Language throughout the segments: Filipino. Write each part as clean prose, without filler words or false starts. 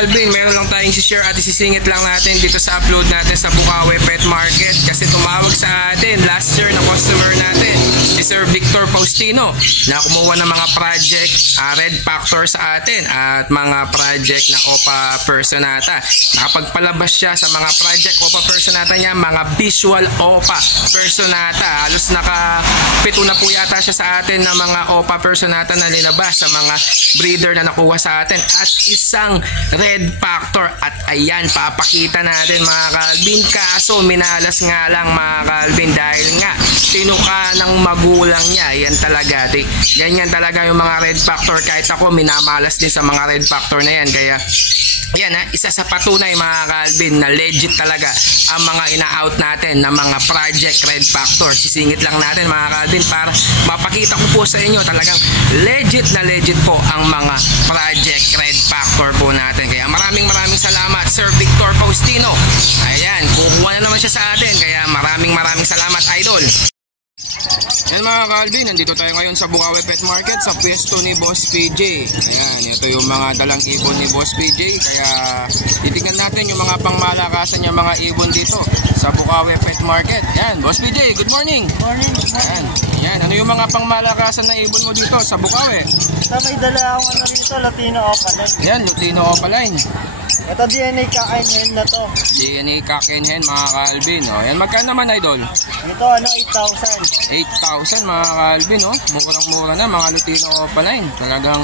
Calvin, meron lang tayong si-share at isisingit lang natin dito sa upload natin sa Bukawi Pet Market kasi tumawag sa atin last year na customer natin, si Sir Victor Faustino, na kumuha ng mga project Red Factor sa atin at mga project na Opa Personata. Nakapagpalabas siya sa mga project Opa Personata niya, mga visual Opa Personata. Halos nakapito na po yata siya sa atin ng mga Opa Personata na linabas sa mga breeder na nakuha sa atin at isang Red Factor. At ayan, papakita natin mga Calvin, kaso minalas nga lang mga Calvin dahil nga tinuka ng magulang niya. Yan talaga, ganyan talaga yung mga Red Factor. Kahit ako minamalas din sa mga Red Factor na yan, kaya yan isa sa patunay mga Calvin na legit talaga ang mga ina-out natin na mga project Red Factor. Sisingit lang natin mga Calvin para mapakita ko po sa inyo talagang legit na legit po ang mga project Red Factor po natin. Kaya maraming salamat Sir Victor Faustino. Ayan, kukuha na naman siya sa atin, kaya maraming salamat idol. Yan mga Calvin, nandito tayo ngayon sa Bukawi Pet Market sa pwesto ni Boss PJ. Ayan, ito yung mga dalang ibon ni Boss PJ. Kaya titignan natin yung mga pangmalakasan yung mga ibon dito sa Bukawi Pet Market. Yan, Boss PJ, good morning. Good morning. Yan, ano yung mga pangmalakasan na ibon mo dito sa Bukawi? May dala ako na rito, Latino Opaline. Yan, Latino Opaline. Ito DNA Cock and Hen na to. DNA Cock and Hen mga Calvin. O, yan, magkano naman idol? Ito 8,000. 8,000 mga Calvin, oh. Murang-mura na mga Latino Opaline. Talagang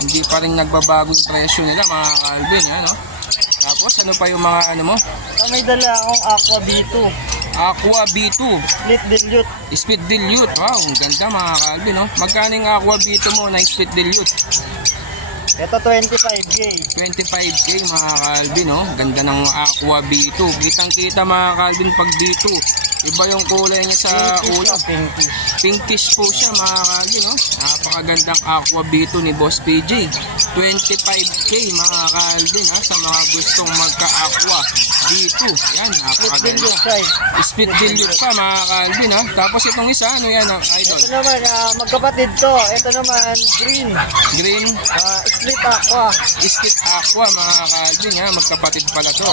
hindi pa rin nagbabago yung presyo nila mga Calvin, yan, oh. Tapos ano pa yung mga ano mo? May dala akong Aqua B2. Aqua B2. Split dilute. Split dilute. Wow, ang ganda mga Calvin, oh. Magkano yung Aqua B2 mo na split dilute? Ito 25K. 25K mga Calvin, oh. Ganda ng Aqua B2. Kitang-kita mga Calvin pag B2. Iba yung kulay niya sa ulo. Pinkish po siya mga Calvin, no? Napakagandang Aqua B2 ni Boss PJ. 25K mga Calvin, ha? Sa mga gustong magka-Aqua B2. Yan, napakaganda. Split dilute pa mga Calvin, ha? Tapos itong isa, ano yan, idol? Ito naman, magkapatid to. Ito naman, green. Green? Split Aqua. Split Aqua mga Calvin, ha? Magkapatid pala to.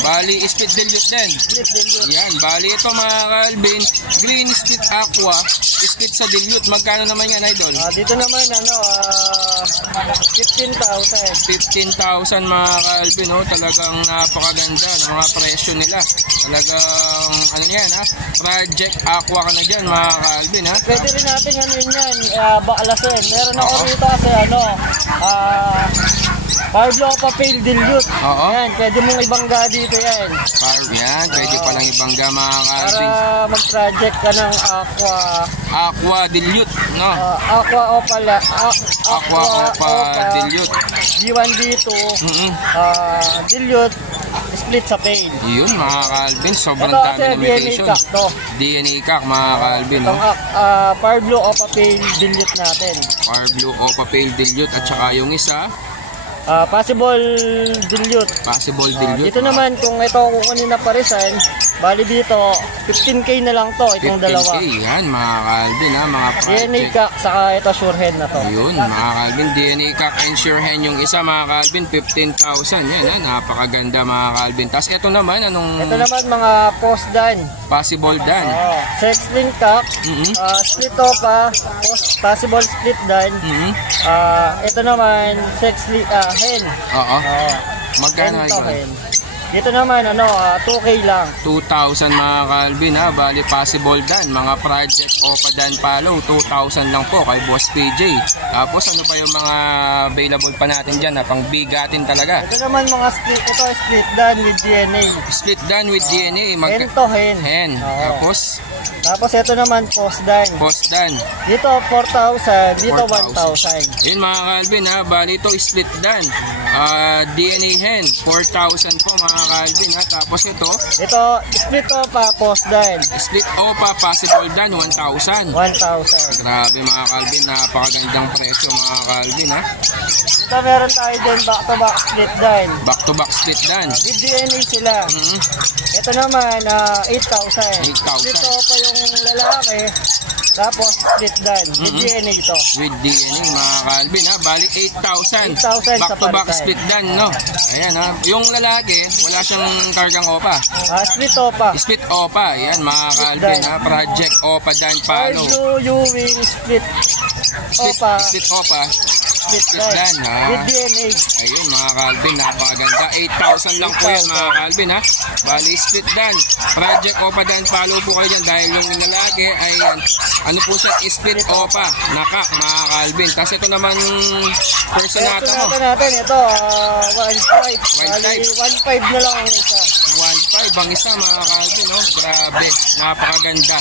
Bali, split dilute din. Split dilute. Yan, bali ito mga Calvin, green split aqua, split sa dilute. Magkano naman yan idol? Dito naman 15,000. 15,000 mga Calvin, oh. Talagang napakaganda ng mga presyo nila. Talagang ano yan, ha? Project aqua ka na dyan mga Calvin, ha? Pwede rin natin ano yan, baklasin. Meron ako rito kasi Parblo pa pale dilute. Yan, pwede mong ibangga dito yan. Yan, pwede palang ibangga mga Calvin. Para mag-project ka ng Aqua dilute, no? Aqua Opala. Aqua Opa dilute. D1 D2. Dilute. Split sa pale. Yun mga Calvin, sobrang dami limitation. DNA Cock mga Calvin, no? Parblo Opa pale dilute natin. Parblo Opa pale dilute at saka yung isa possible dilute. Possible dilute. Dito naman kung ito kukunin na parisan, bali dito 15K na lang to itong 15K, dalawa. Yan mga Calvin, ha, mga project. DNA Cock saka ito sure hen na to. Yun mga Calvin, DNA Cock and sure hen yung isa mga Calvin, 15,000. Yan, ha, napakaganda mga Calvin. Tapos ito naman, anong? Ito naman mga post dan. Possible dan. Sex link cock, split opa, possible split dan. Ito naman sex link hen. Magkano hen? Dito naman 2K lang. 2,000 mga Calvin, ha. Bali possible dan. Mga project Opa Dan Palo, 2,000 lang po kay Boss PJ. Tapos ano pa yung mga available pa natin dyan, ha? Pang bigatin talaga. Ito naman mga split. Ito split dan with DNA. Split dan with DNA. Hen to hen. Hen. Tapos ito naman post dan. Post dan. Dito 4,000. Dito 1,000. Yun mga Calvin, ha. Bali ito split dan. DNA hen. 4,000 po mga Calvin, ha. Tapos ito split opa post dan. Split opa possible dan 1,000. 1,000. Grabe mga Calvin, napakagandang presyo mga Calvin, ha. Ito meron tayo din back to back split dan. Back to back split dan. With DNA sila. Ito naman 8,000. Split opa yung lalaki. Tapos split dan. With DNA ito. With DNA mga Calvin ha. Bali 8,000. 8,000 Back sa to back parisan. split dan, no? Ayan ha. Yung lalaki, wala siyang kargang opa. Split opa. Split opa. Ayan mga Calvin ha. Project opa dan Fire palo. blue, U-wing, split opa. Split opa. Split dan, dan. ha. With DNA. Ayun mga Calvin, napakaganda. 8,000 lang po yan mga Calvin ha. Bali split dan. Project opa dan palo po kayo dyan dahil yung lalaki ay ano po siya, split opa. Nakak mga Calvin. Tapos ito naman personata mo. Natin ito, wild type. Wild Bali, type. 1.5 na lang ang isa. 1.5 ang isa mga Calvin, no? Grabe, napakaganda.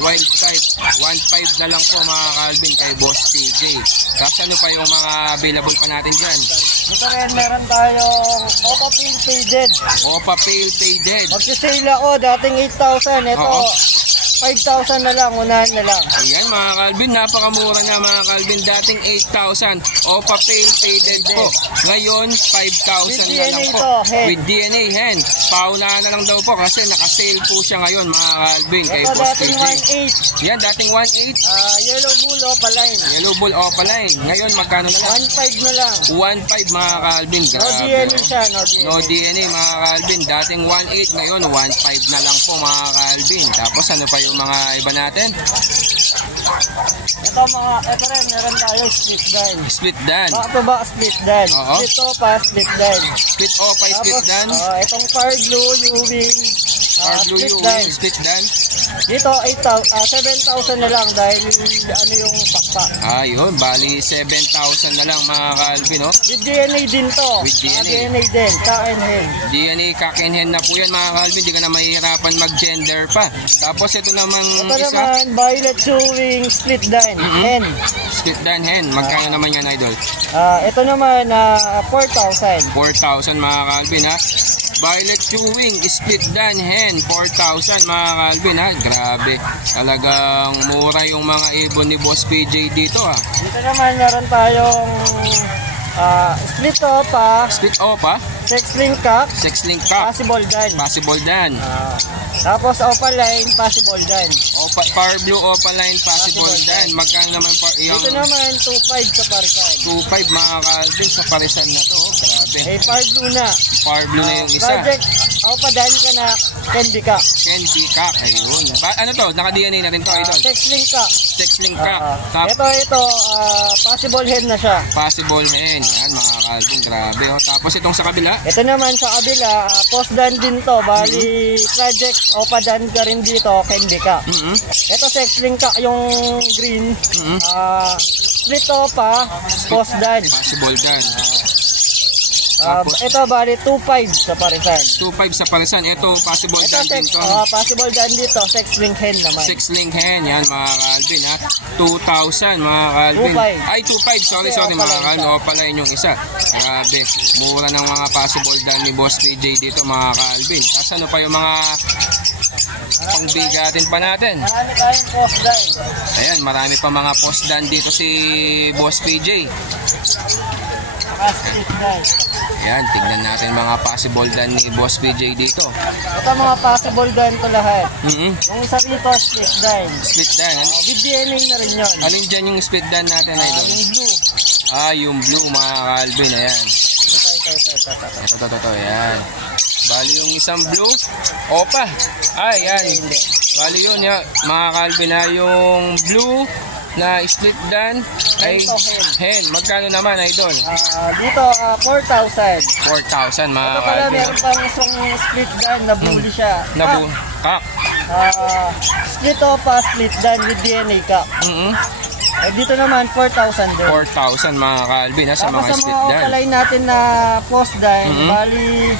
Wild type, 1.5 na lang po mga Calvin kay Boss PJ. Tapos ano pa yung mga available pa natin dyan? Ito rin, meron tayong Opa Pale Faded. Opa Pale Faded. Magsisale ako, dating 8,000. Ito, Oo. 5,000 na lang, unahan na lang. Ayan mga Calvin, napakamura na mga Calvin. Dating 8,000. Opa Pale Faded po. Ngayon, 5,000 na lang po. hen. With DNA hen. Paunahan na lang daw po kasi nakasale po siya ngayon mga Calvin kay Ito Boss dating PJ. 1.8. Yan, dating 1.8. Yellow bull, Opa Line. Yellow Bull Opa Line. Ngayon, magkano na lang? 1.5 na lang. 1.5 mga Calvin. No Grabe. DNA siya, no DNA. No DNA mga Calvin. Dating 1.8. Ngayon 1.5 na lang po mga Calvin. Tapos ano pa yung mga iba natin? Ito rin, meron tayo split dan. Split dan. Back to back split dan. Oo. Split opa, split dan. Split opa, split dan. Itong fire blue, U-wing, Far blue split yung dan. split dan. Dito, 7,000 na lang dahil ano yung pakpak. Ayun, bali 7,000 na lang mga Calvin, no? With DNA din to. With DNA. DNA din, kain hen. DNA kakinhen na po yan mga Calvin. Di ka na mahihirapan mag-gender pa. Tapos ito namang Ito isa. naman, violet chewing, split dan, hen. Split dan hen. Magkano naman yan, idol? Ito naman, 4,000. 4,000 mga Calvin ha. Violet chewing, split dan hen, 4,000 mga Calvin ha. Grabe, talagang mura yung mga ibon ni Boss PJ dito ha. Dito naman, meron tayong split opa, Split opa, sex link cock, 6-link cup, possible dan. possible dan. Tapos opa line, possible dan. Opa, power blue opa line, possible dan. Magkano naman yung Dito naman, 2.5 sa parisan. 2.5 mga Calvin sa parisan na to. Oh, grabe. Fire blue na. Power blue na yung isa. Project, opa dan ka na, candy ka. Candy cock, ayun. Ano to? Naka-DNA na rin to, idol. Sex link cock. 6-link cup. Top Ito, possible hen na siya. possible hen. Yan mga Calvin, grabe. Oh. Tapos itong sa kabila, Ito naman sa kabila, post dan din to. Bali, project, opa dan ka rin dito, candy ka. Ito sex link ka, yung green. Split opa, post dan. possible dan. Ito bali 2.5 sa parisan. 2.5 sa parisan. Ito, possible Ito dan sex, din to. possible dan dito, sex link hen naman. 6-link hen. Yan mga Calvin ha. 2,000 mga Calvin. 2.5. Ay, 2.5. Sorry Okay, mga opaline Calvin. siya. Opaline yung isa. Grabe. Mura ng mga possible dan ni Boss PJ dito mga Calvin. Tapos ano pa yung mga pangbigatin pa natin? Marami tayong post dan. Ayan, marami pa mga post dan dito si Boss PJ. Split dan. Ayan, tignan natin mga possible dan ni Boss PJ dito. Ito mga possible dan to lahat. Yung isa rito, split dan. Split dan. With DNA na rin yun. Alin dyan yung split dan natin, idol? Yung blue. Yung blue mga Calvin, ayan. Ito, ayan. Bali yung isang blue, opa. Ayan. Bali yun, mga Calvin, yung blue na split dan ay Ito, hen. Magkano naman, idol? Dito, 4,000. 4,000 mga Ito pala, Calvin. meron pang isang split dan na bully siya. Kak. Split opa, split dan with DNA ka. Dito naman, 4,000 din. 4,000 mga Calvin sa Tapos mga sa split mga dan. opalay natin na post dan, bali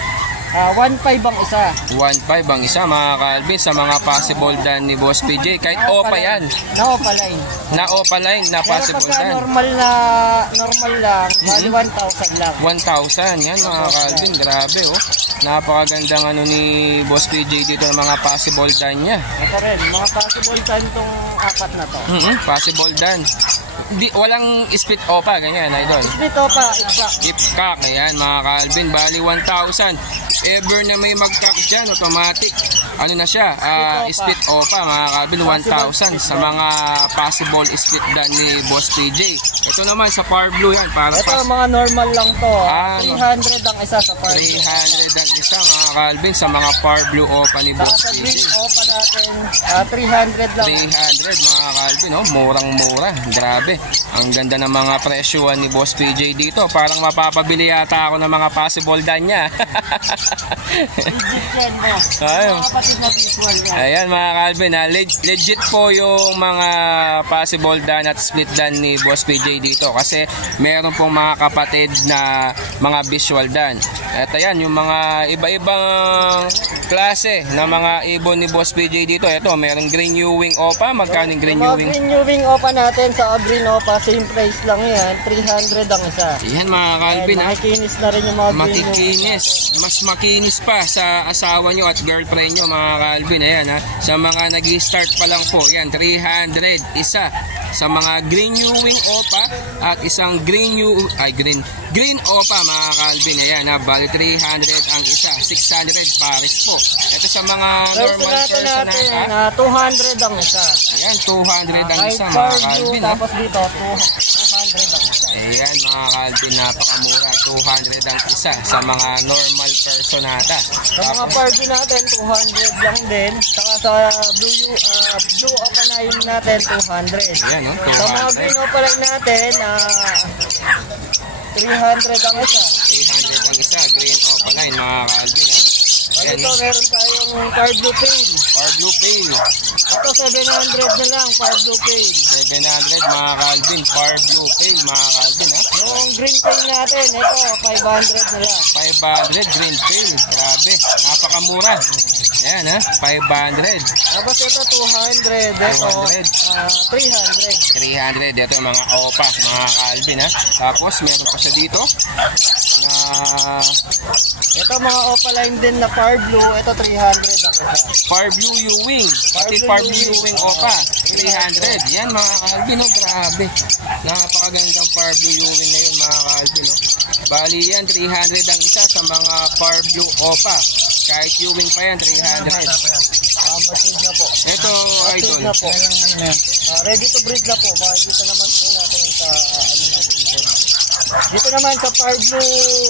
1.5 ang isa. 1.5 ang isa mga Calvin sa mga possible dan ni Boss PJ. Kahit opa yan. Na opalay. Na opa line na Pero possible pagka dan. normal lang, bali 1,000 lang. 1,000 yan mga Calvin. Grabe oh. Napakagandang ano ni Boss PJ dito ng mga possible dan niya. Ito rin, mga possible dan tong apat na to. Possible dan. Walang split opa, ganyan, idol. Split opa, isa. Ipkak, ayan mga Calvin. Bali 1,000. Ever na may magkak dyan, automatic. ano na siya, split opa mga Calvin, 1,000 sa mga possible split dan ni Boss PJ. Ito naman sa Power Blue yan. Para ito mga normal lang to. 300 ang isa sa Power Blue. 300 ang isa mga Calvin sa mga Power Blue opa ni Boss sa PJ. green opa natin, 300 lang. 300 mga Calvin, oh, murang-mura. Grabe. Ang ganda ng mga presyuan ni Boss PJ dito. Parang mapapabili yata ako ng mga possible dan niya. Legit yan mo. Ayun. Mga kapatid na visual yan. Ayan mga Calvin, legit po yung mga possible dan at split dan ni Boss PJ dito kasi meron pong mga kapatid na mga visual dan. At ayan, yung mga iba-ibang klase na mga ibon ni Boss PJ dito. Ito, merong green Ewing opa. Magkano yung green Ewing? Green Ewing opa natin sa green opa, same price lang yan, 300 ang isa. Ayan mga Calvin, ha? Makikinis na rin yung mga green Ewing. Makikinis. Mas makinis pa sa asawa nyo at girlfriend nyo mga Calvin. Ayan, ha? Sa mga nag-start pa lang po, yan, 300 isa sa mga green Ewing opa at isang green opa mga Calvin. Ayan, ha? Bali 300 ang isa, 600 pares po. Ito sa mga normal personata, 200 ang isa. ayan, 200 ang isa mga Power Blue, Calvin, ha? tapos dito 200 ang isa. Ayan mga Calvin, napakamura, 200 ang isa sa mga normal personata. Sa mga Power Blue natin 200 lang din. Saka sa blue opanayin natin 200. Ayan, no? Sa mga 200. green opaline natin 300 ang isa. 300 ang isa, green opaline mga Calvin, ha? Ayan, Ito meron tayong Power Blue Pale. Power Blue Pale. Ito 700 na lang, Power Blue Pale. 700 mga Calvin, Power Blue Pale mga Calvin, ha? Yung green pale natin, ito 500 na lang. 500 green pale, grabe, napakamura. Ayan, ha? 500. Tapos ito 200, ito 300. 300, ito yung mga opa mga Calvin, ha? Tapos meron pa siya dito na Ito mga opaline din na Power Blue, ito 300 ang isa. Power Blue Ewing, pati Power Blue Ewing opa, 300. Yan mga Calvin, oh, grabe. Napakagandang Power Blue Ewing ngayon mga Calvin, oh. Bali yan, 300 ang isa sa mga Power Blue opa. Kahit Ewing pa yan, 300. Matured na po. Ito, idol. Matured na po. Ready to breed na po. Makikita naman po natin sa natin dito. Dito naman sa Power Blue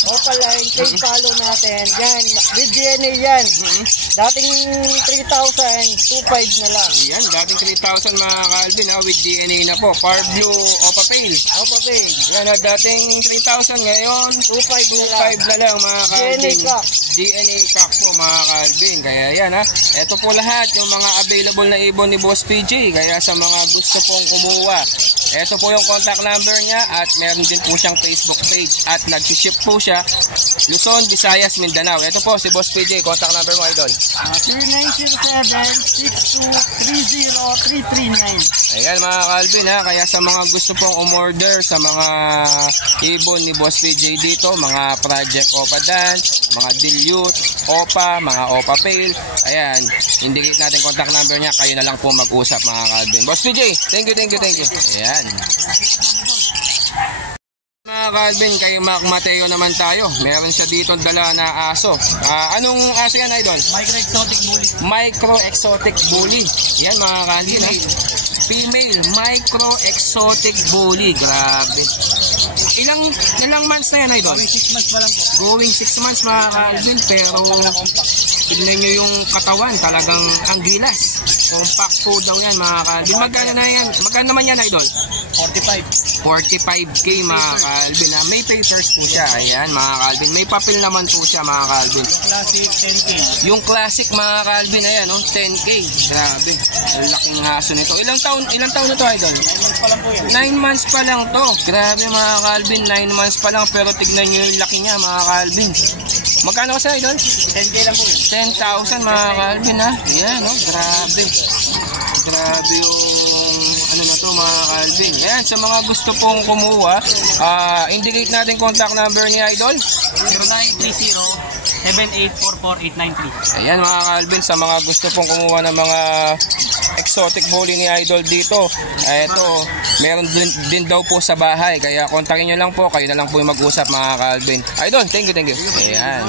opaline, same follow natin. Yan, with DNA yan. Dating 3,000, 2,500 na lang. Yan, dating 3,000 mga Calvin, ha, with DNA na po. Power Blue opa pale. Opa Pale. Yan, dating 3,000 ngayon, 2,500 2,500 na na lang. lang mga Calvin. DNA cock. DNA cock po mga Calvin. Kaya yan, ha. Ito po lahat yung mga available na ibon ni Boss PJ. Kaya sa mga gusto pong kumuha, ito po yung contact number niya at meron din po siyang Facebook page at nag-ship po siya Luzon, Visayas, Mindanao. Ito po si Boss PJ. Contact number mo, idol. 0907-6230-339. Ayan mga Calvin, ha. Kaya sa mga gusto pong umorder sa mga ibon ni Boss PJ dito, mga Project Opa Dan, mga Dilute, Opa, mga Opa Pale, ayan, indicate natin contact number niya. Kayo na lang po mag-usap mga Calvin. Boss PJ, thank you. Ayan. Mga Calvin, kay Mac Mateo naman tayo. Meron siya dito dala na aso. Anong aso yan, idol? Micro Exotic Bully. Yan mga Calvin, ha? Female Micro Exotic Bully. Grabe. Ilang months na yan, idol? Going 6 months pa lang po. Going 6 months mga Calvin, pero tignan nyo yung katawan, talagang ang gilas. Compact po daw yan mga Calvin. Magkano naman yan, idol? 45K mga Calvin, ha? May papers po siya. Ayan mga Calvin, may papel naman po siya mga Calvin. Classic 10K. Yung classic mga Calvin, ayan, oh, 10K. Grabe, ang laking haso nito. Ilang taon na to, idol? 9 months pa lang po yan. 9 months pa lang to. Grabe mga Calvin, 9 months pa lang, pero tignan nyo yung laki niya mga Calvin. Magkano kasi, idol? 10K lang po yun. 10,000 mga Calvin, ha? Yan, oh, grabe. Grabe yung ano na to mga Calvin. Ayan, sa mga gusto pong kumuha, indicate natin contact number ni idol. 0930-7844893. Ayan mga Calvin, sa mga gusto pong kumuha ng mga exotic bully ni idol dito, ito, meron din daw po sa bahay. Kaya kontakin nyo lang po, kayo na lang po yung mag-usap mga Calvin. Idol, thank you. Ayan.